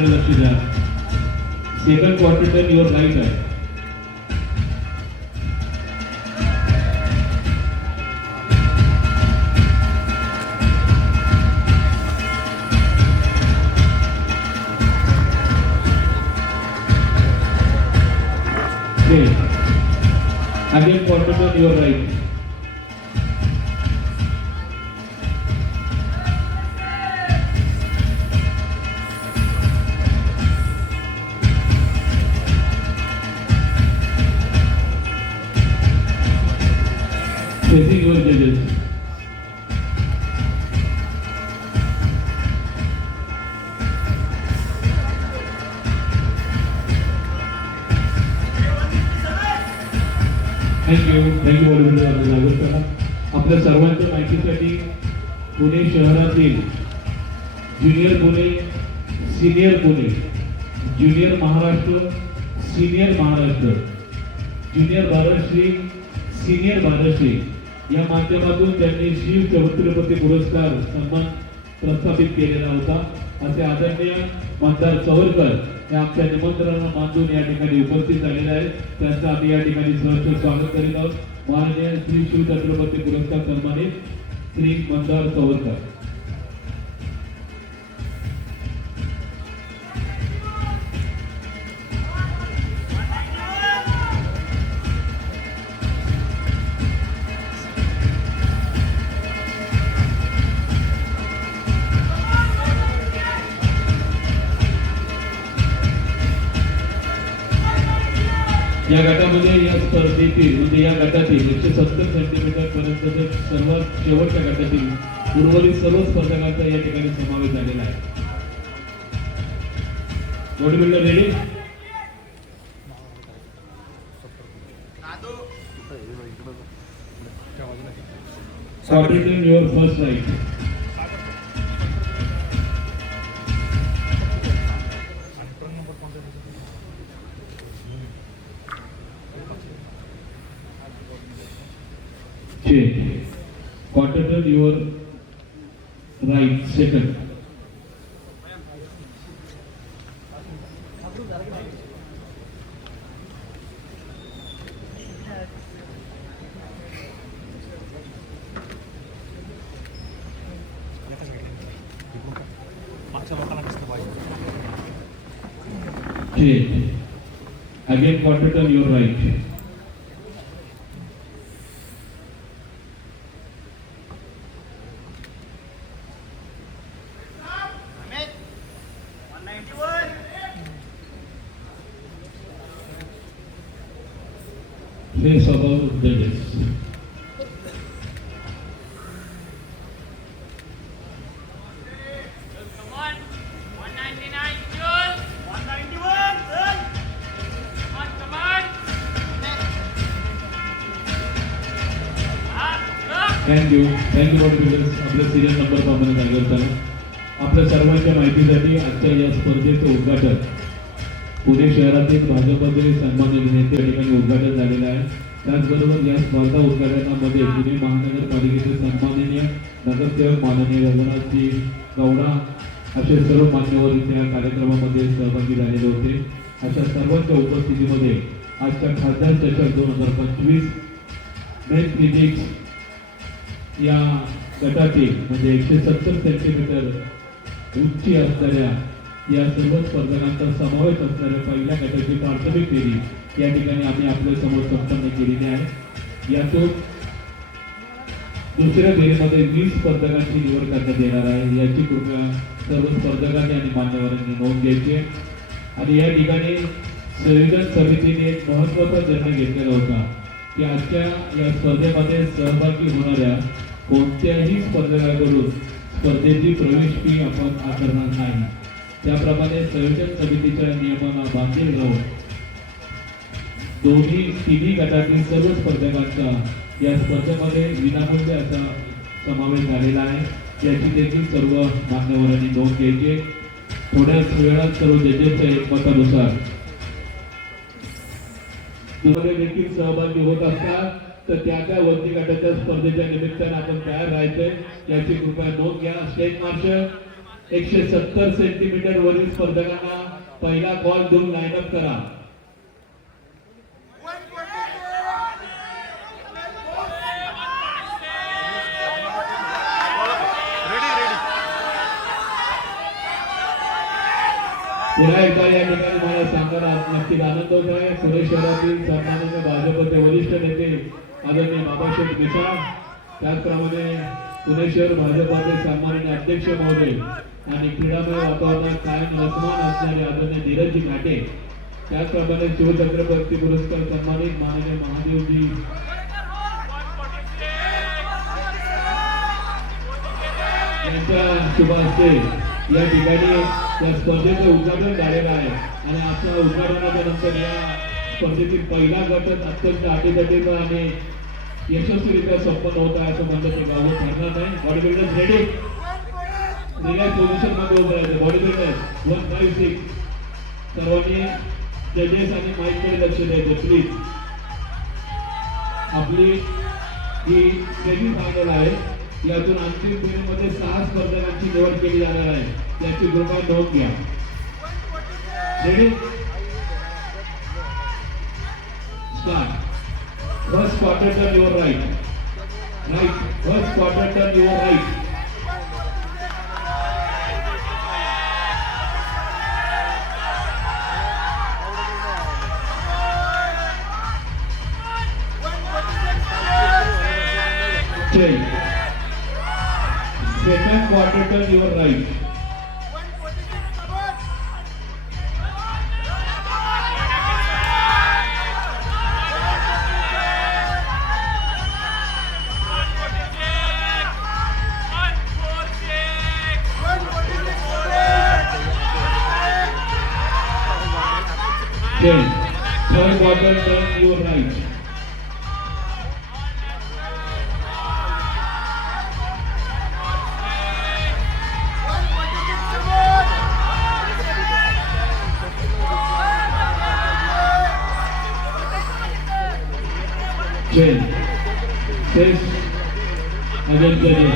त्याकडे लक्ष द्या. Second quarter turn your right आहे. Again quarter turn your right. Facing your judges. Thank you bodybuilder. आपल्या सर्वांच्या माहितीसाठी पुणे शहरातील junior Pune, senior Pune, junior Maharashtra, senior Maharashtra, junior Bharatshri, senior Bharatshri या माध्यमातून त्यांनी शिव छत्रपती पुरस्कार सन्मान प्रस्थापित केलेला होता. असे आदरणीय मतदार चौरकर हे आमच्या निमंत्रणाला मानून या ठिकाणी उपस्थित झालेले आहेत. त्यांचं आम्ही या ठिकाणी सहर्ष स्वागत करीत आहोत. माननीय श्री शिव छत्रपती पुरस्कार सन्मानित श्री मतदार चौरकर. या गटामध्ये या स्पर्धेतील म्हणजे या गटातील 170 सेंटीमीटर पर्यंतचे सर्वात शेवटच्या गटातील उर्वरित सर्व स्पर्धकांचा या ठिकाणी समावेश झालेला आहे. Body builder ready. Starting your first right. Quarter turn your right, second. Again quarter turn your right. Place above judges. Thank you bodybuilders. आपलं सिरियल नंबर प्रमाणे सांगितलं होतं. आपल्या सर्वांच्या माहितीसाठी आजच्या या स्पर्धेचं उद्घाटन पुणे शहरातील भाजपचे सन्मानित नेते या ठिकाणी उद्घाटन झालेलं आहे. त्याचबरोबर या स्पर्धा उद्घाटनामध्ये पुणे महानगरपालिकेचे सन्माननीय नगरसेवक माननीय रघुनाथजी गौडा असे सर्व मान्यवर त्या कार्यक्रमामध्ये सहभागी झालेले होते. अशा सर्वांच्या उपस्थितीमध्ये आजच्या खासदार चषक 2025 मेन फिजिक्स या गटातील म्हणजे 170 सेंटीमीटर उंची असणाऱ्या या सर्व स्पर्धकांचा समावेश असणाऱ्या पहिल्या गटाची प्राथमिक फेरी या ठिकाणी आम्ही आपल्या समोर संपन्न केलेली आहे. यातून दुसऱ्या फेरीमध्ये 20 स्पर्धकांची निवड करण्यात येणार आहे. याची कृपया सर्व स्पर्धकांनी आणि मान्यवरांनी नोंद घ्यायची. आणि या ठिकाणी संयोजन समितीने एक महत्त्वाचा निर्णय घेतलेला होता की आजच्या या स्पर्धेमध्ये सहभागी होणाऱ्या कोणत्याही स्पर्धकाकडून स्पर्धेची प्रवेश फी आपण आकारणार नाही. त्याप्रमाणे संयोजन समितीच्या नियमांना बांधील राहून तिन्ही गटातील सर्व स्पर्धकांचा या स्पर्धेमध्ये विनामूल्य असा समावेश झालेला आहे. याची देखील सर्व मान्यवरांनी नोंद घ्यायची. थोड्याच वेळात सर्व जजेसच्या एकमतानुसार तुम्हाला देखील सहभागी होत असतात तर त्या वरती गटाच्या स्पर्धेच्या निमित्तानं आपण तयार राहायचंय याची कृपया नोंद घ्या. स्टेज मार्शल 170 सेंटीमीटर वरील स्पर्धकांना पहिला बॉल देऊन लाईनअप करा. पुन्हा एकदा या ठिकाणी मला सांगायला नक्कीच आनंद होत आहे. पुणे शहरातील सन्माननीय भाजपचे वरिष्ठ नेते आदरणीय बाबासाहेब मिसाळ, त्याचप्रमाणे पुणे शहर भाजपचे सन्माननीय अध्यक्ष महोदय आणि क्रीडामय वातावरणात कायम रसमान असणारे आदरणीय धीरजजी घाटे, त्याचप्रमाणे शिवछत्रपती पुरस्कार सन्मानित माननीय महादेवजी यांच्या शुभ हस्ते या ठिकाणी या स्पर्धेचं उद्घाटन झालेलं आहे. आणि आजच्या उद्घाटनाच्या नंतर या स्पर्धेतील पहिला गट अत्यंत अटीतटीचा आणि यशस्वीरित्या संपन्न होत आहे असं म्हणलं ते गावं ठरणार नाही. Body builders ready, relax position मध्ये उभं राहायचं. बॉडी बिल्डर्स 156 सर्वांनी जजेस आणि माईककडे लक्ष द्यायचं प्लीज. आपली ही सेमी फायनल आहे. यातून अंतिम फेरीमध्ये 6 स्पर्धकांची निवड केली जाणार आहे. त्याची कृपा नोंद घ्या. Ready, start. First quarter turn your right, first quarter turn your right. Second quarter turn your right. Third quarter turn your right. Six against the day.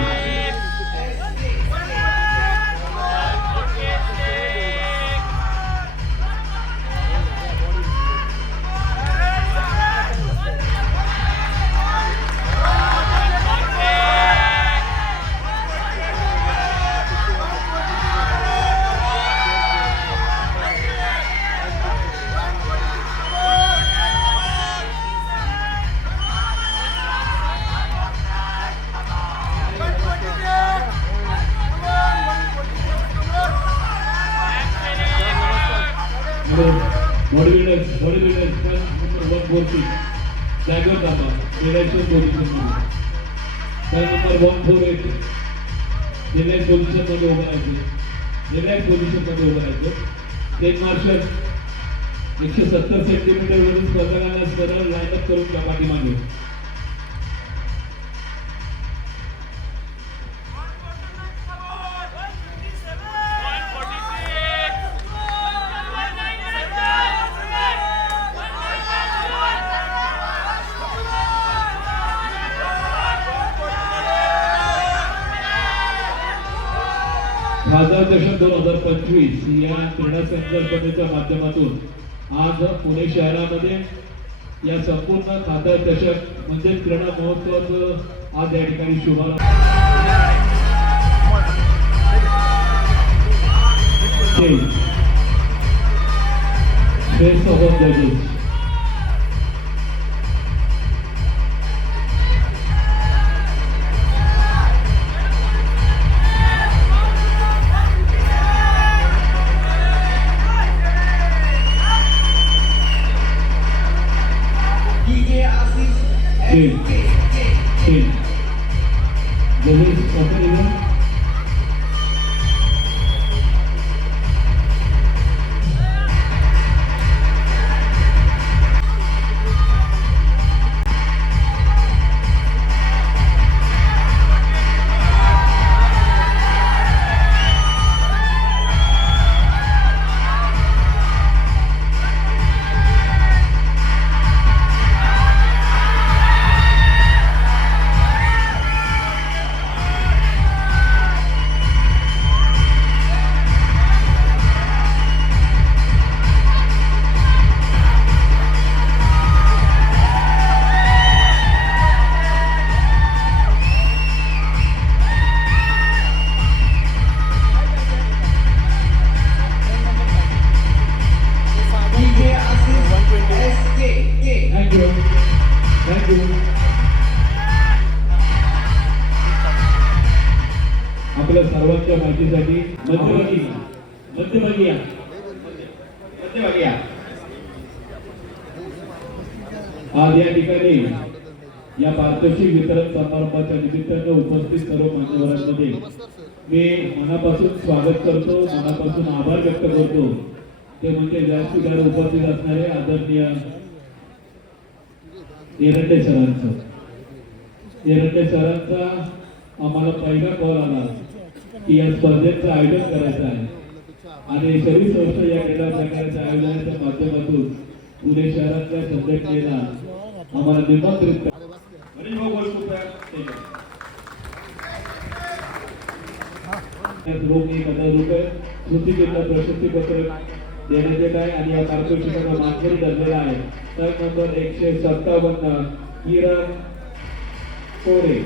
Bodybuilders, number 146. Jagger Dama, relaxed position. Number 148. Relaxed position मध्ये उभा राहायचं. Relaxed position मध्ये उभा राहायचं. State marshal 170 centimetre वरील स्पर्धकांना सरळ line-up करून त्या पाठीमागे. खासदार चषक 2025 या क्रीडा संकल्पनेच्या माध्यमातून आज पुणे शहरामध्ये या संपूर्ण खासदार चषक म्हणजे क्रीडा महोत्सवाचं आज या ठिकाणी शुभारंभ. Face of judges. आपल्या सर्वांच्या माहितीसाठी मध्यभागी या आज या ठिकाणी या पारितोषिक वितरण समारंभाच्या निमित्ताने उपस्थित सर्व मान्यवरांमध्ये मी मनापासून स्वागत करतो, मनापासून आभार व्यक्त करतो. ते म्हणजे व्यासपीठावर उपस्थित असणारे आदरणीय एरंडे सरांचा आम्हाला पहिला कॉल आला की या स्पर्धेचं आयोजन करायचं आहे आणि 26 वर्ष या क्रीडा प्रकाराच्या आयोजनाच्या माध्यमातून पुणे शहरातल्या संघटनेला आम्हाला निमंत्रित ₹1,000 स्मृतिचिन्ह प्रशस्तीपत्रक देण्यात येत आहे आणि या पारितोषिकाला मानकरी ठरलेला आहे. तर नंबर 157 किरण कोरे.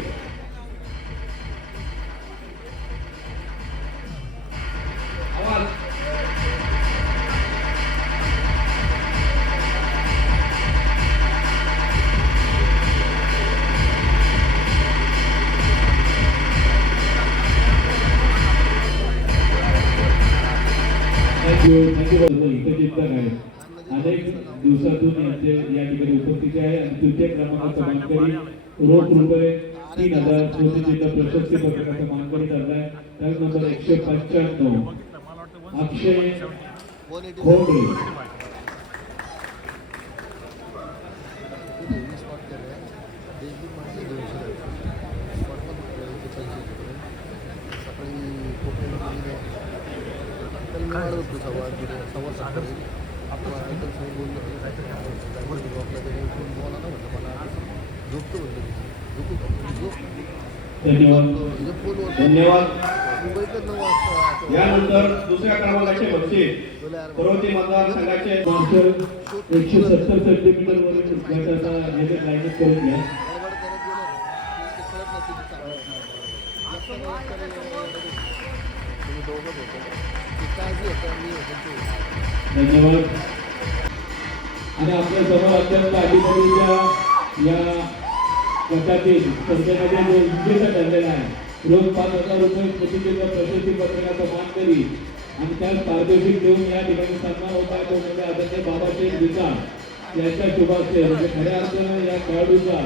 अनेक दिवसातून यांचे या ठिकाणी उपस्थिती आहे आणि तृतीय क्रमांकाचा मानकरी रोख ₹3,000 स्मृतिचिन्ह प्रशस्ती पत्रकाचा मानकरी ठरलाय. त्याच नंबर 195 अक्षय खोबरे. धन्यवाद. यानंतर दुसऱ्या क्रमांकाचे बक्षीस पर्वती मतदारसंघाचे 170 सेंटीमीटर वरील गटाचा हेल्मेट लाईन करून घ्या. धन्यवाद. आणि आपल्या समोर अत्यंत अलीकडीच्या या गटातील स्पर्धेमध्ये जो विजेता ठरलेला आहे रोज ₹5,000 स्मृतिचिन्ह प्रशस्ती पत्रकाचा मानकरी आणि त्याच पारितोषिक देऊन या ठिकाणी सन्मान होत आहे तो म्हणजे आदरणीय बाबाशेठ विचार यांच्या शुभाशय. म्हणजे खऱ्या अर्थानं या खेळाडूचा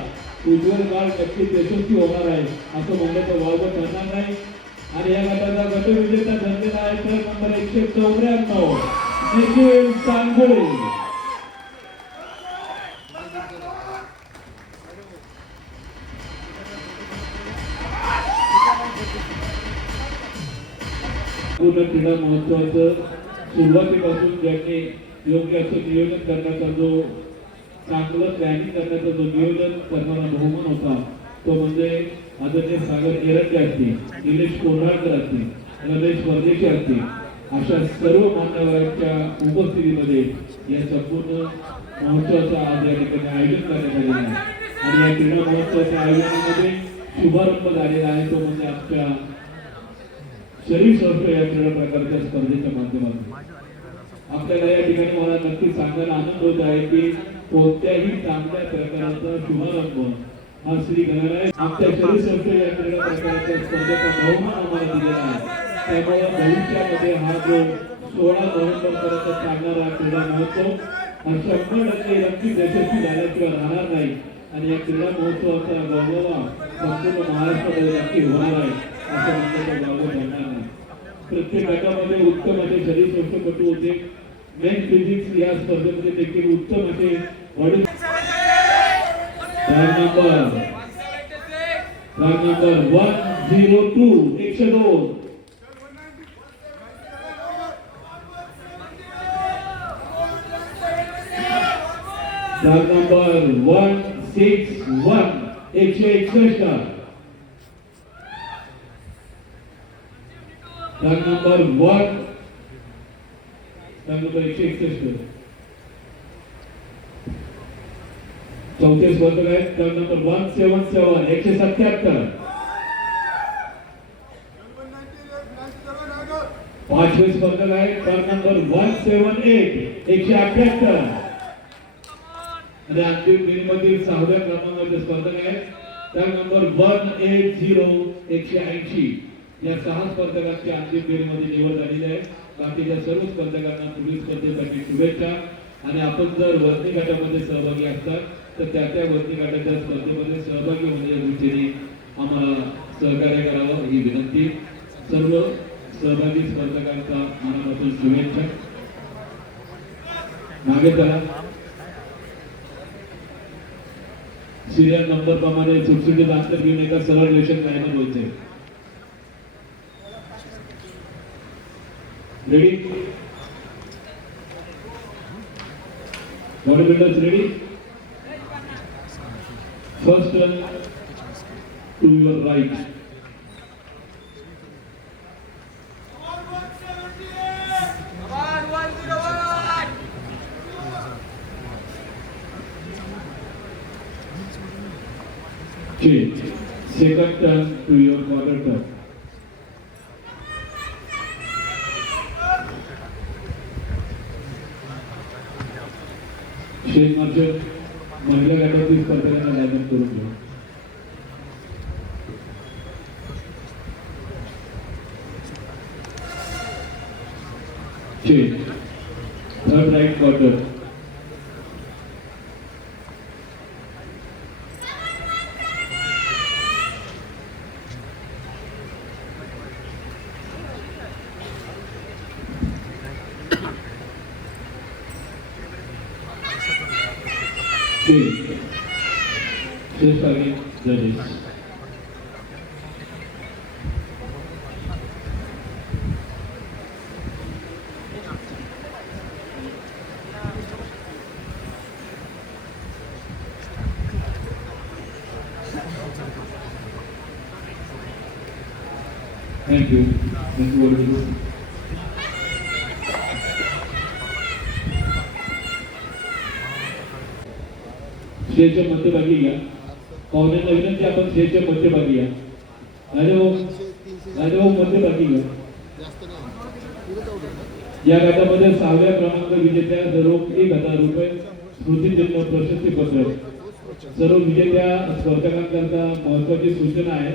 उज्ज्वल काळ नक्कीच यशस्वी होणार आहे असं म्हणण्याचं वावगं ठरणार नाही. आणि या गटाचा गटविजेता ठरलेला आहे तर नंबर 194 निखिल सांगोळे. पूर्ण क्रीडा महोत्सवाचं सुरुवातीपासून ज्यांनी योग्य असं नियोजन करण्याचा जो चांगलं प्लॅनिंग करण्याचा जो नियोजन करणारा बहुमान होता तो म्हणजे आदरणीय सागर एरंडे असतील, निलेश कोल्हाटकर असतील, रमेश परदेशी असतील अशा सर्व मान्यवरांच्या उपस्थितीमध्ये या संपूर्ण महोत्सवाचं आज या ठिकाणी आयोजन करण्यात आलेलं आहे. आणि या क्रीडा महोत्सवाच्या आयोजनामध्ये शुभारंभ झालेला आहे तो म्हणजे आमच्या 26 वर्ष या क्रीडा प्रकारच्या स्पर्धेच्या माध्यमातून. आपल्याला या ठिकाणी मला नक्की सांगायला आनंद होत आहे की कोणत्याही चांगल्या प्रकाराचा शुभारंभ हा श्री गणराय आमच्या 26 वर्ष या क्रीडा प्रकाराच्या स्पर्धेचा बहुमान आम्हाला दिलेला आहे. त्यामुळे भविष्यामध्ये हा जो 16 नोव्हेंबर पर्यंत चालणारा क्रीडा महोत्सव हा 100% नक्कीच यशस्वी झाल्याशिवाय राहणार नाही आणि या क्रीडा महोत्सवाचा गौरव संपूर्ण महाराष्ट्रामध्ये नक्की होणार आहे असं म्हणण्याचा गौरव ठरणार नाही. प्रत्येक गटामध्ये उत्तम असे शरीरसौष्ठवपटू होते. मेन फिजिक्स या स्पर्धेमध्ये देखील उत्तम असे बॉडी नंबर 102 102 नंबर 161 161 नंबर 161 चौथे स्पर्धक आहेत टर्न नंबर 177 177 पाचवे स्पर्धक आहेत टर्न नंबर 178 178 आणि अंतिम फेरीमधील 6व्या क्रमांकाचे स्पर्धक आहेत टर्न नंबर 180 180 या 6 स्पर्धकांची अंतिम फेरीमध्ये निवड झालेली आहे. बाकीच्या सर्व स्पर्धकांना पुढील स्पर्धेसाठी शुभेच्छा. आणि आपण जर वरती गटामध्ये सहभागी असतात तर त्या वरती गटाच्या स्पर्धेमध्ये सहभागी होण्याच्या दृष्टीने आम्हाला सहकार्य करावं ही विनंती. सर्व सहभागी स्पर्धकांचा मनापासून शुभेच्छा. मागे चला. सिरियल नंबर प्रमाणे सुटसुटीत अंतर घेऊन एका सरळ रेषेत लाईनवर व्हायचंय. Ready? Body builders ready? First turn to your right. Second turn to your quarter turn. शेख मार्शल महिला गटातील स्पर्धकांना लाईन करून घ्या. Third right quarter. Just again, judges. Thank you. Thank you very much. स्टेजच्या मध्यभागी घ्या. पाहुण्यांना विनंती आपण स्टेजच्या मध्यभागी घ्या. राजाभाऊ मध्यभागी घ्या. या गटामध्ये 6व्या क्रमांक विजेत्या दररोज 1000 रुपये स्मृतिचिन्ह प्रशस्तीपत्र. सर्व विजेत्या स्पर्धकांकरता महत्वाची सूचना आहे.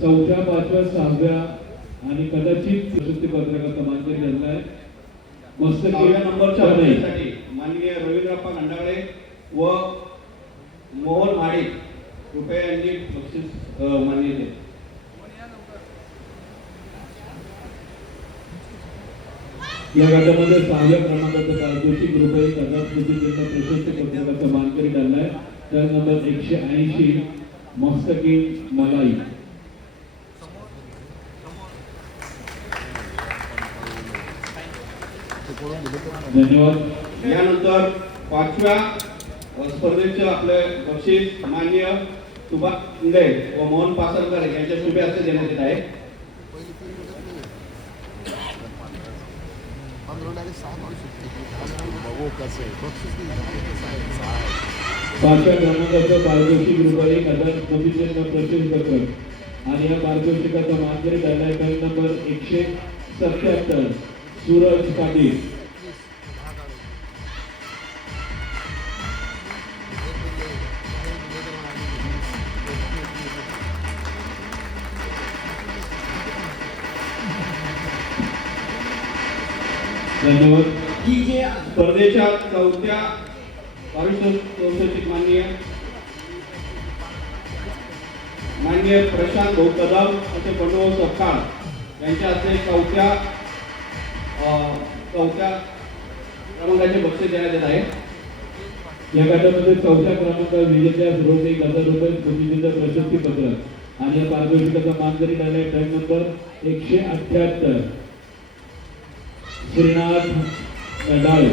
4थ्या 5व्या 6व्या आणि कदाचित प्रशस्तीपत्रकाचा मानकरी ठरला आहे. मस्त 6व्या नंबरच्या साठी माननीय रवींद्रप्पा खंडागळे व मोहन महाडिक रुपये यांनी बक्षीस मान्य केले. या गटामध्ये 6व्या क्रमांकाचा पारितोषिक रुपये स्मृतिचिन्ह प्रशस्तीपत्रकाचा मानकरी ठरला आहे. तर नंबर 180 मस्तकीन मलाई. धन्यवाद. यानंतर 5व्या स्पर्धेचे आपले बक्षीस माननीय सुभाष शिंदे व मोहन पासरकर यांच्या शुभे हस्ते देण्यात येत आहे. पाचव्या क्रमांकाचं पारितोषिक रुपये 1000 स्मृतिचिन्ह प्रशस्तीपत्र आणि या पारितोषिकाचा मानकरी ठरला आहे. Turn number 177 Suraj Patil. धन्यवाद. स्पर्धेच्या 4थ्या पारितोषिक माननीय प्रशांत भाऊ कदम असे बंडू सपकाळ यांच्या हस्ते 4थ्या क्रमांकाचे बक्षीस देण्यात येत आहे. या गटामध्ये 4थ्या क्रमांकावर विजेत्या रोज 1000 रुपये स्मृतिचिन्ह प्रशस्तीपत्र आणि या पारितोषिकाचा मानकरी ठरला आहे. Turn number 178 Shrinath Kandale.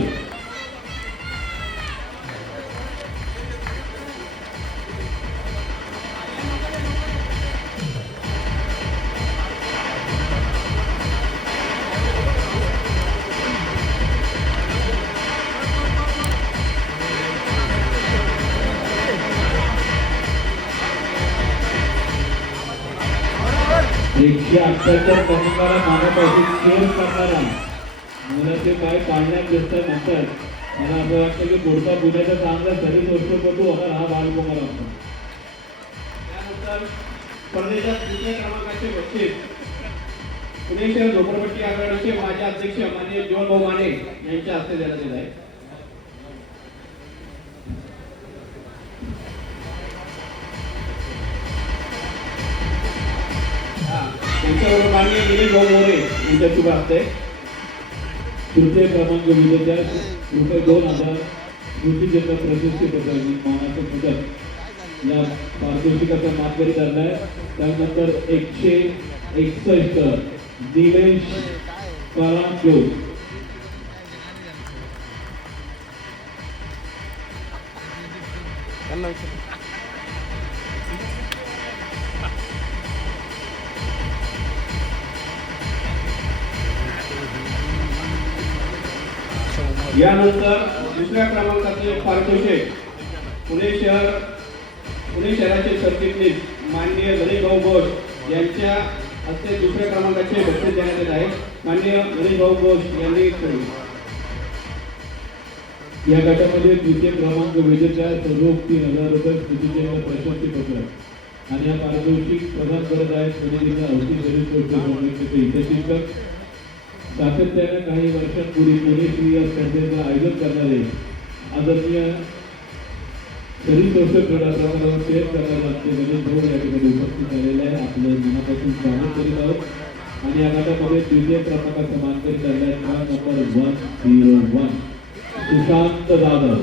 एकशे 78 क्रमांकाला मानापासून शेअर करणारा मला ते काय काढण्यात व्यस्त म्हणतात. मला असं वाटतं की पुढचा पुण्याचा चांगला सर्विस वस्तूपटू होणार हा बालकुमार असतो. त्यानंतर स्पर्धेच्या तृतीय क्रमांकाचे बक्षीस पुणे शहर झोपडपट्टी आघाडीचे माजी अध्यक्ष माननीय जीवन भाऊ माने यांच्या हस्ते देण्यात येत आहे. त्यांच्याबरोबर माननीय दिलीप भाऊ मोरे यांच्या शुभ हस्ते तृतीय क्रमांक विजेत्या रुपये 2000 स्मृतिचिन्ह प्रशस्ती पदक मानाचं पदक या पारितोषिकाचा मानकरी ठरलाय. त्यानंतर 161 निलेश कारांजो यानंतर दुसऱ्या क्रमांकाचे पारितोषिक पुणे शहराचे सरचिटणीस माननीय गणेश भाऊ घोष यांच्या हस्ते दुसऱ्या क्रमांकाचे बक्षीस देण्यात येत आहे. माननीय गणेश भाऊ घोष यांनी करू. या गटामध्ये द्वितीय क्रमांक विजेत्या सर्व 3000 रुपये स्मृतिचिन्ह प्रशस्ती पदक आणि या पारितोषिक प्रदान करत आहेत पुणे जिल्हा औषधी सर्व्हिस हितचिंतक. सातत्याने काही वर्षांपूर्वी पुणे या स्पर्धेचं आयोजन करणारे आदरणीय शरीर क्रीडा संघावर शेअर करणारे आमचे गणेश भाऊ या ठिकाणी उपस्थित झालेले आहे. आपलं मनापासून स्वागत करीत आहोत आणि या गटामध्ये द्वितीय क्रमांकाचा मानकरी ठरला आहे number 101 Sushant Jadhav.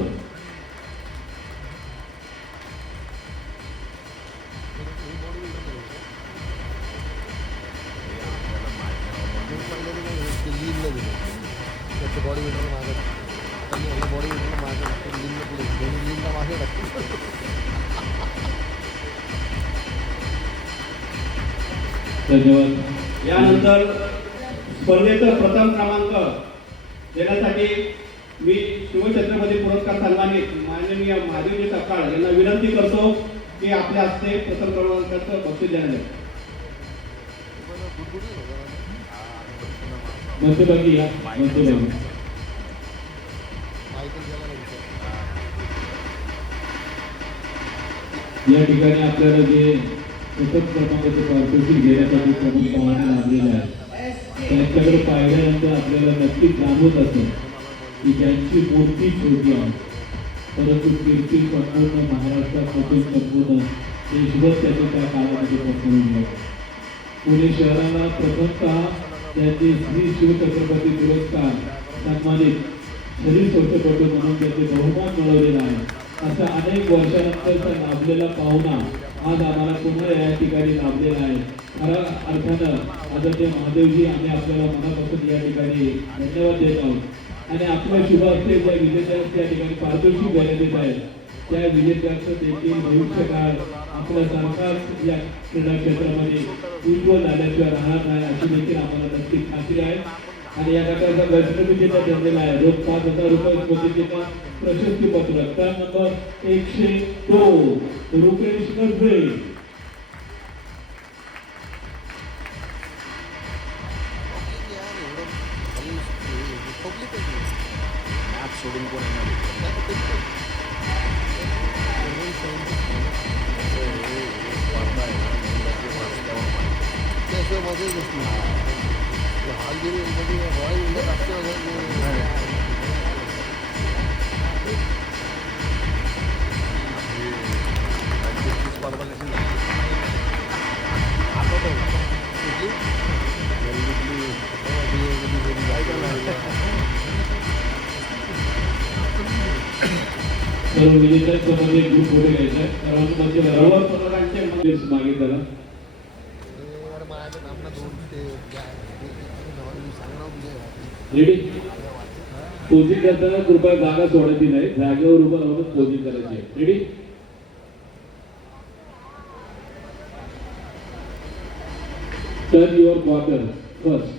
Body builder मागत बॉडी बिल्डर मागत लिंग पुढे दोन्ही लिंगला मागे टाकतो. धन्यवाद. यानंतर स्पर्धेचा प्रथम क्रमांक देण्यासाठी मी शिवछत्रपती पुरस्कार सन्मानित माननीय महादेवजी सकाळ यांना विनंती करतो की आपल्या हस्ते प्रथम क्रमांकाचं बक्षीस देण्यात येईल. मध्यभागी या मध्यभागी. या ठिकाणी आपल्याला जे प्रथम क्रमांकाचे पारितोषिक घेण्यासाठी प्रमुख पाहुणे लाभलेले आहे त्यांच्याकडे पाहिल्यानंतर आपल्याला नक्कीच जाणवत असेल की त्यांची मूर्ती छोटी आहे परंतु कीर्ती संपूर्ण महाराष्ट्रामधून संपूर्ण देशभर त्यांनी त्या काळामध्ये पसरवली. पुणे शहराला प्रथमतः त्यांचे श्री शिवछत्रपती पुरस्कार सन्मानित शरीर सौष्ठवपटू म्हणून त्यांचे बहुमान मिळवलेला आहे. असा अनेक वर्षानंतरचा लाभलेला पाहुणा आज आम्हाला पुन्हा या ठिकाणी लाभलेला आहे. खऱ्या अर्थानं आदरणीय महादेवजी आम्ही आपल्याला मनापासून या ठिकाणी धन्यवाद देत आहोत आणि आपल्या शुभ हस्ते ज्या विजेत्यास त्या ठिकाणी पारितोषिक देण्यात येत आहे त्या विजेत्याचं देखील भविष्यकाळ आपला सरकार या क्रीडा क्षेत्रामध्ये उज्ज्वल झाल्याशिवाय राहणार नाही अशी देखील आम्हाला नक्की खात्री आहे. आणि या गटाचा गटविजेता ठरलेला आहे रोख 5000 रुपये स्मृतिचिन्ह प्रशस्ती पत्रक. त्या नंबर 102 रुपेश कर्जे. सोडून कोण त्याशिवाय मजाच नसते. हाल गेली बॉडी सर्व विजेत्यांसोबत ग्रुप फोटो घ्यायचा आहे. सर्वांमध्ये सर्व पत्रकारांचे मागे करा. रेडी. पोजिंग करताना कृपया जागा सोडायची नाही जागेवर उभं राहूनच पोजिंग करायची आहे. Ready. Turn your quarter first.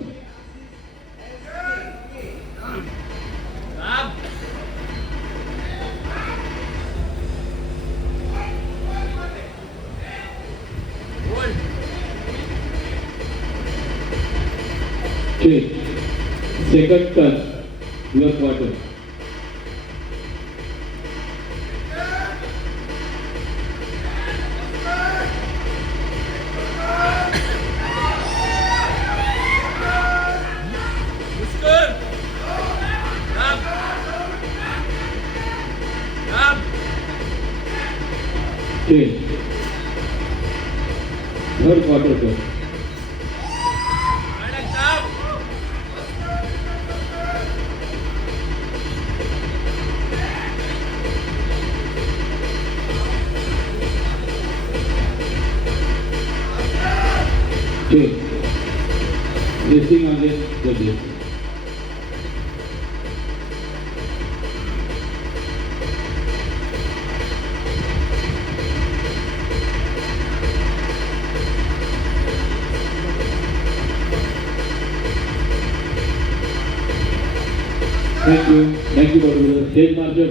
Second turn, your quarter. 10 third quarter per racing आगे जजेस थँक्यू बरोबर स्टेज मार्शल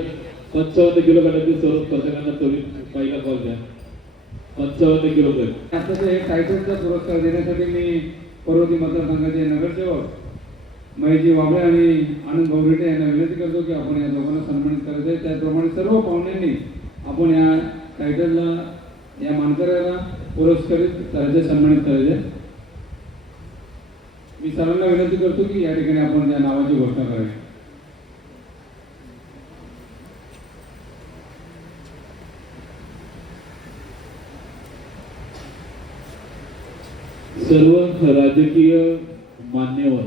55 किलो गटातील सर्व स्पर्धकांना पहिला कॉल द्या 55 किलो गट आताचं हे टायटलचा पुरस्कार देण्यासाठी मी पर्वती मतदारसंघाचे नगरसेवक महेशजी वाबळे आणि आनंद भाऊरेटे यांना विनंती करतो की आपण या दोघांना सन्मानित करायचं आहे. त्याचप्रमाणे सर्व पाहुण्यांनी आपण या टायटलला या मानकऱ्याला पुरस्कारित करायचे, सन्मानित करायचे. मी सर्वांना विनंती करतो की या ठिकाणी आपण त्या नावाची घोषणा करावी. सर्व राजकीय मान्यवर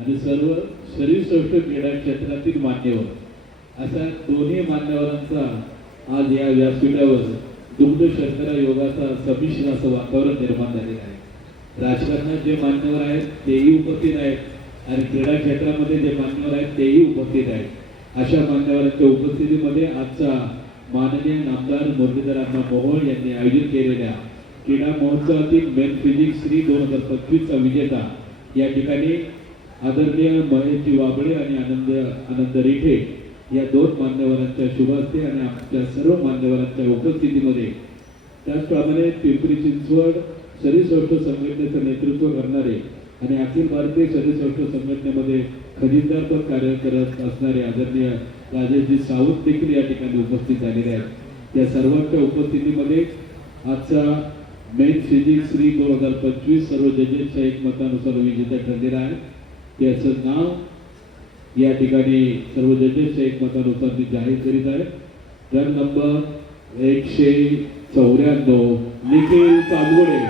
आणि सर्व शरीरसौष्ठ क्रीडा क्षेत्रातील मान्यवर अशा दोन्ही मान्यवरांचा आज या व्यासपीठावर दुग्ध शर्करा योगाचा संमिश्र असं वातावरण निर्माण झालेलं आहे. राजकारणात जे मान्यवर आहेत तेही उपस्थित आहेत आणि क्रीडा क्षेत्रामध्ये जे मान्यवर आहेत तेही उपस्थित आहेत. अशा मान्यवरांच्या उपस्थितीमध्ये आजचा माननीय नामदार मुरलीधर अण्णा मोहोळ यांनी आयोजित केलेल्या क्रीडा महोत्सवातील मेन फिजिक्स श्री 2025चा विजेता या ठिकाणी आदरणीय महेशजी वाबळे आणि आनंद रेठे या दोन मान्यवरांच्या शुभ हस्ते आणि आमच्या सर्व मान्यवरांच्या उपस्थितीमध्ये त्याचप्रमाणे पिंपरी चिंचवड शरीरसौष्ठ संघटनेचं नेतृत्व करणारे आणि अखिल भारतीय शरीरसौष्ठ संघटनेमध्ये खजिनदार पद कार्य करत असणारे आदरणीय राजेशजी सावंत देखील या ठिकाणी उपस्थित झालेले आहेत. या सर्वांच्या उपस्थितीमध्ये आजचा मेन फिजिक्स श्री 2025 सर्व जजेसच्या एकमतानुसार विजेता ठरलेला आहे. याचं नाव या ठिकाणी सर्व जजेसच्या एकमतानुसार मी जाहीर करीत आहे. Run number 194 Nikhil Kambode.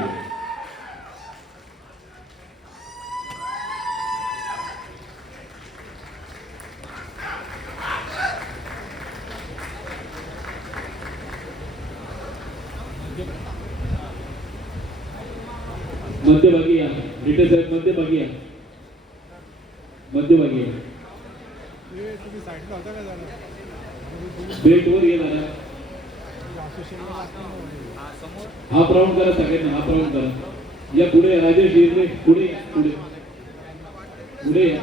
मध्यभागी या रिटे साहेब, मध्यभागी या, मध्यभागी या. बेल्ट वर ये दादा. हाफ राऊंड करा सगळ्यांना, हाफ राऊंड करा. या पुढे या, राजेश इकडे पुढे या, पुढे पुढे या.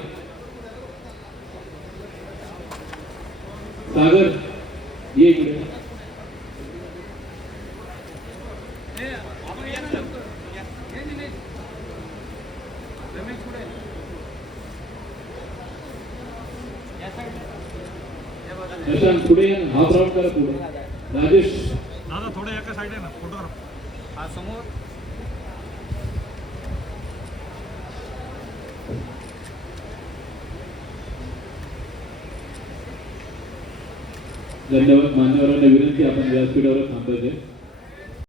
सागर ये इकडे. प्रशांत पुढे या, हाफ राऊंड करा पुढे. राजेश दादा थोडं एका साईड आहे ना फोटोग्राफ हा समोर. धन्यवाद. मान्यवरांना विनंती आपण व्यासपीठावर थांबायचे.